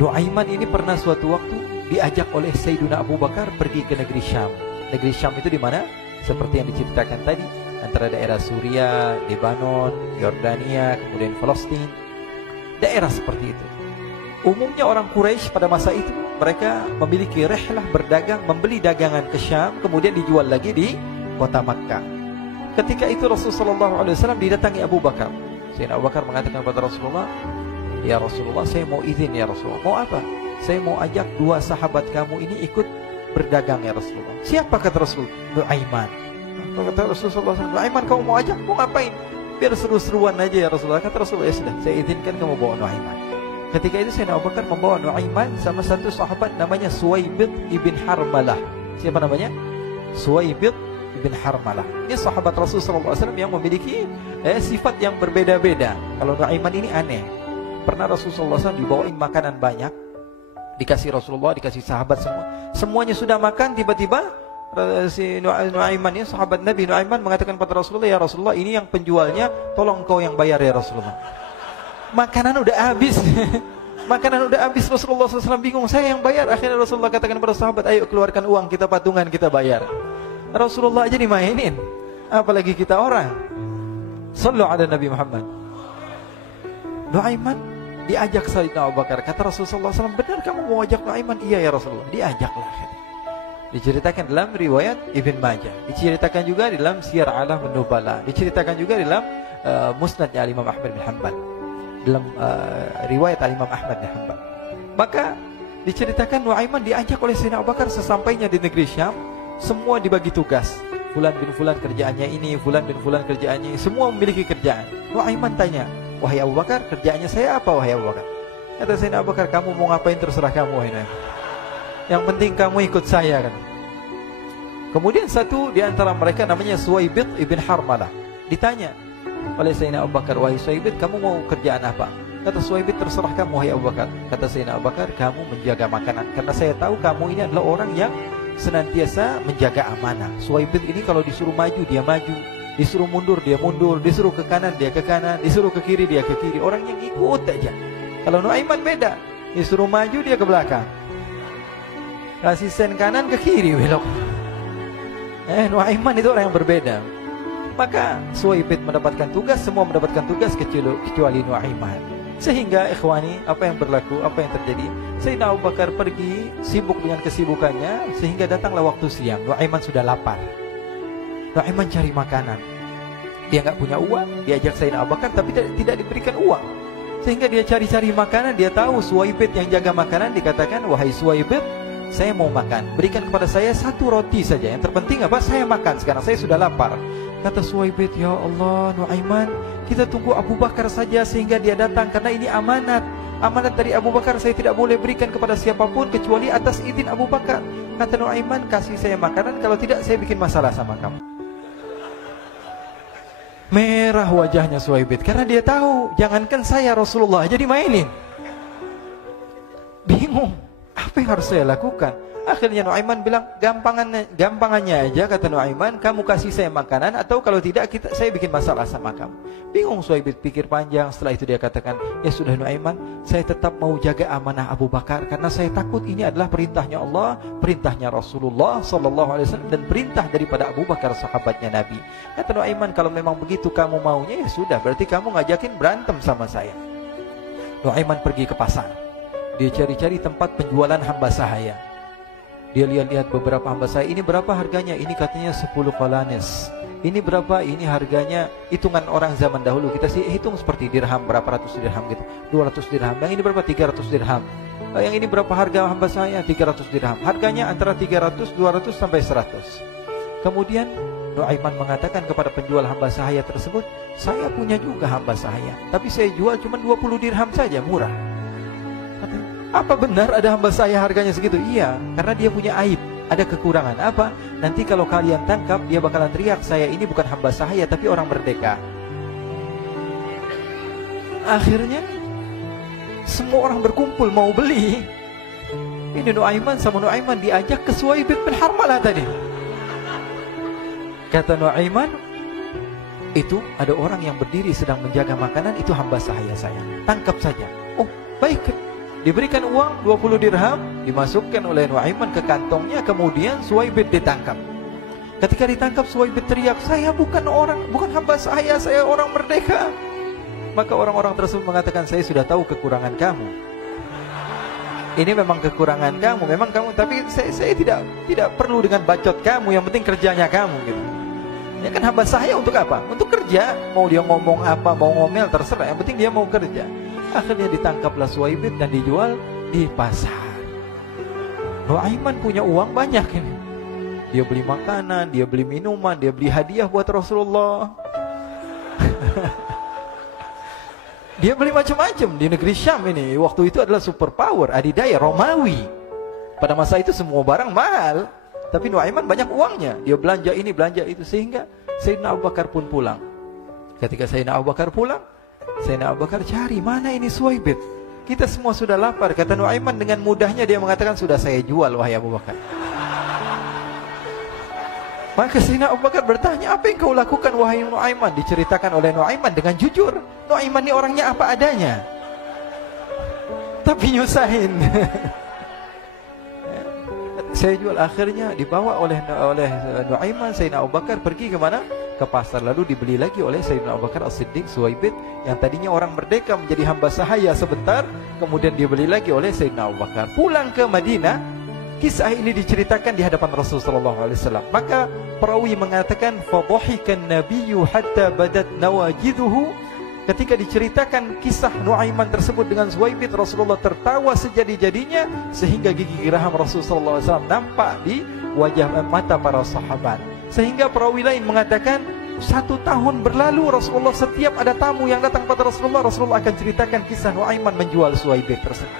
Nuaiman ini pernah suatu waktu diajak oleh Sayyidina Abu Bakar pergi ke negeri Syam. Negeri Syam itu di mana? Seperti yang diceritakan tadi, antara daerah Suria, Lebanon, Yordania, kemudian Palestina. Daerah seperti itu. Umumnya orang Quraisy pada masa itu mereka memiliki rihlah berdagang, membeli dagangan ke Syam, kemudian dijual lagi di kota Makkah. Ketika itu Rasulullah SAW didatangi Abu Bakar. Sayyidina Abu Bakar mengatakan kepada Rasulullah, "Ya Rasulullah, saya mau izin ya Rasulullah." "Mau apa?" "Saya mau ajak dua sahabat kamu ini ikut berdagang ya Rasulullah." "Siapa?" kata Rasul. "Nuaiman." Kata Rasulullah SAW, "Nuaiman kamu mau ajak? Mau ngapain?" "Biar seru-seruan aja ya Rasulullah." Kata Rasulullah, "Ya sudah, saya izinkan kamu bawa Nuaiman." Ketika itu Sayyidina Abu Bakar membawa Nuaiman sama satu sahabat namanya Suwaibid ibn Harmalah. Siapa namanya? Suwaibid ibn Harmalah. Ini sahabat Rasulullah SAW yang memiliki sifat yang berbeda-beda. Kalau Nuaiman ini aneh. Pernah Rasulullah SAW dibawain makanan banyak, dikasih Rasulullah, dikasih sahabat semua. Semuanya sudah makan, tiba-tiba si Nuaiman ini, sahabat Nabi Nuaiman mengatakan kepada Rasulullah, "Ya Rasulullah, ini yang penjualnya, tolong kau yang bayar ya Rasulullah." Makanan udah habis. Makanan udah habis, Rasulullah SAW bingung, saya yang bayar. Akhirnya Rasulullah katakan kepada sahabat, "Ayo keluarkan uang, kita patungan, kita bayar." Rasulullah aja dimainin, apalagi kita orang. Sallu ala Nabi Muhammad. Nuaiman diajak Sayyidina Abu Bakar. Kata Rasulullah SAW, "Benar kamu mau ajak Nuaiman?" "Iya ya Rasulullah." Diajaklah. Diceritakan dalam riwayat Ibn Majah, diceritakan juga dalam Siyar A'lam An-Nubala, diceritakan juga dalam Musnadnya Imam Ahmad bin Hanbal, dalam riwayat Imam Ahmad bin Hanbal. Maka diceritakan Nuaiman diajak oleh Sayyidina Abu Bakar. Sesampainya di negeri Syam, semua dibagi tugas. Fulan bin Fulan kerjaannya ini, Fulan bin Fulan kerjaannya ini, semua memiliki kerjaan. Nuaiman tanya, "Wahai Abu Bakar, kerjaannya saya apa wahai Abu Bakar?" Kata Sayyidina Abu Bakar, "Kamu mau ngapain terserah kamu wahai Nuaiman. Yang penting kamu ikut saya," kan. Kemudian satu di antara mereka namanya Suwaibid ibn Harmalah ditanya oleh Sayyidina Abu Bakar, "Wahai Suwaibid, kamu mau kerjaan apa?" Kata Suwaibid, "Terserah kamu wahai Abu Bakar." Kata Sayyidina Abu Bakar, "Kamu menjaga makanan, karena saya tahu kamu ini adalah orang yang senantiasa menjaga amanah." Suwaibid ini kalau disuruh maju dia maju, disuruh mundur dia mundur, disuruh ke kanan dia ke kanan, disuruh ke kiri dia ke kiri. Orang yang ikut aja. Kalau Nuaiman beda, disuruh maju dia ke belakang, kasih sen kanan ke kiri belok. Nuaiman itu orang yang berbeda. Maka Suwaibid mendapatkan tugas, semua mendapatkan tugas kecuali Nuaiman. Sehingga ikhwani, apa yang berlaku, apa yang terjadi? Sayyidina Abu Bakar pergi sibuk dengan kesibukannya, sehingga datanglah waktu siang. Nuaiman sudah lapar. Nuaiman cari makanan. Dia nggak punya uang, diajak Sayyidina Abu Bakar tapi tidak diberikan uang. Sehingga dia cari-cari makanan, dia tahu Suwaibid yang jaga makanan, dikatakan, "Wahai Suwaibid, saya mau makan, berikan kepada saya satu roti saja. Yang terpenting apa? Saya makan sekarang, saya sudah lapar." Kata Suwaibid, "Ya Allah Nuaiman, kita tunggu Abu Bakar saja sehingga dia datang, karena ini amanat. Amanat dari Abu Bakar, saya tidak boleh berikan kepada siapapun kecuali atas izin Abu Bakar." Kata Nuaiman, "Kasih saya makanan, kalau tidak saya bikin masalah sama kamu." Merah wajahnya Suwaibid, karena dia tahu, jangankan saya, Rasulullah aja dimainin. Bingung, apa yang harus saya lakukan? Akhirnya Nuaiman bilang, gampangannya aja, kata Nuaiman, "Kamu kasih saya makanan, atau kalau tidak saya bikin masalah sama kamu." Bingung Suwaibid, pikir panjang. Setelah itu dia katakan, "Ya sudah Nuaiman, saya tetap mau jaga amanah Abu Bakar, karena saya takut ini adalah perintahnya Allah, perintahnya Rasulullah SAW, dan perintah daripada Abu Bakar sahabatnya Nabi." Kata Nuaiman, "Kalau memang begitu kamu maunya, ya sudah, berarti kamu ngajakin berantem sama saya." Nuaiman pergi ke pasar. Dia cari-cari tempat penjualan hamba sahaya. Dia lihat-lihat beberapa hamba sahaya. Ini berapa harganya? Ini katanya 10 qalanis. Ini berapa? Ini harganya, hitungan orang zaman dahulu, kita sih hitung seperti dirham, berapa ratus dirham gitu, 200 dirham. Yang ini berapa? 300 dirham. Yang ini berapa harga hamba sahaya? 300 dirham. Harganya antara 300, 200 sampai 100. Kemudian Nuaiman mengatakan kepada penjual hamba sahaya tersebut, "Saya punya juga hamba sahaya, tapi saya jual cuma 20 dirham saja, murah." Katanya, "Apa benar ada hamba saya harganya segitu?" "Iya, karena dia punya aib, ada kekurangan." "Apa?" "Nanti kalau kalian tangkap, dia bakalan teriak, saya ini bukan hamba sahaya tapi orang merdeka." Akhirnya semua orang berkumpul mau beli. Ini Nuaiman sama Nuaiman diajak ke Suwaibid bin Harmalah tadi. Kata Nuaiman, "Itu ada orang yang berdiri sedang menjaga makanan, itu hamba sahaya saya. Tangkap saja." "Oh, baik." Diberikan uang 20 dirham, dimasukkan oleh Nuaiman ke kantongnya, kemudian Suwaibid ditangkap. Ketika ditangkap, Suwaibid teriak, "Saya bukan hamba saya orang merdeka." Maka orang-orang tersebut mengatakan, "Saya sudah tahu kekurangan kamu. Ini memang kekurangan kamu, memang kamu, tapi saya tidak perlu dengan bacot kamu, yang penting kerjanya kamu gitu. Ya kan hamba saya untuk apa? Untuk kerja. Mau dia ngomong apa, mau ngomel terserah, yang penting dia mau kerja." Akhirnya ditangkaplah Suwaibid dan dijual di pasar. Nuaiman punya uang banyak ini. Dia beli makanan, dia beli minuman, dia beli hadiah buat Rasulullah. Dia beli macam-macam di negeri Syam ini. Waktu itu adalah superpower, adidaya Romawi. Pada masa itu semua barang mahal, tapi Nuaiman banyak uangnya. Dia belanja ini, belanja itu, sehingga Sayyidina Abu Bakar pun pulang. Ketika Sayyidina Abu Bakar pulang, Sayyidina Abu Bakar cari, mana ini Suwaibid? Kita semua sudah lapar. Kata Nuaiman dengan mudahnya dia mengatakan, "Sudah saya jual wahai Abu Bakar." Maka Sayyidina Abu Bakar bertanya, "Apa yang kau lakukan wahai Nuaiman?" Diceritakan oleh Nuaiman dengan jujur. Nuaiman ini orangnya apa adanya, tapi nyusahin. Saya jual. Akhirnya dibawa oleh Nuaiman, Sayyidina Abu Bakar pergi ke mana? Ke pasar. Lalu dibeli lagi oleh Sayyidina Abu Bakar As-Siddiq Suwaibid, yang tadinya orang merdeka menjadi hamba sahaya sebentar, kemudian dibeli lagi oleh Sayyidina Abu Bakar. Pulang ke Madinah, kisah ini diceritakan di hadapan Rasulullah SAW. Maka perawi mengatakan, "Fadhahikan nabiyyu hatta badat nawajiduhu." Ketika diceritakan kisah Nuaiman tersebut dengan Suwaibid, Rasulullah tertawa sejadi-jadinya sehingga gigi geraham Rasulullah SAW nampak di wajah mata para sahabat. Sehingga perawi lain mengatakan 1 tahun berlalu, Rasulullah setiap ada tamu yang datang pada Rasulullah akan ceritakan kisah Nuaiman menjual Suwaibid tersebut.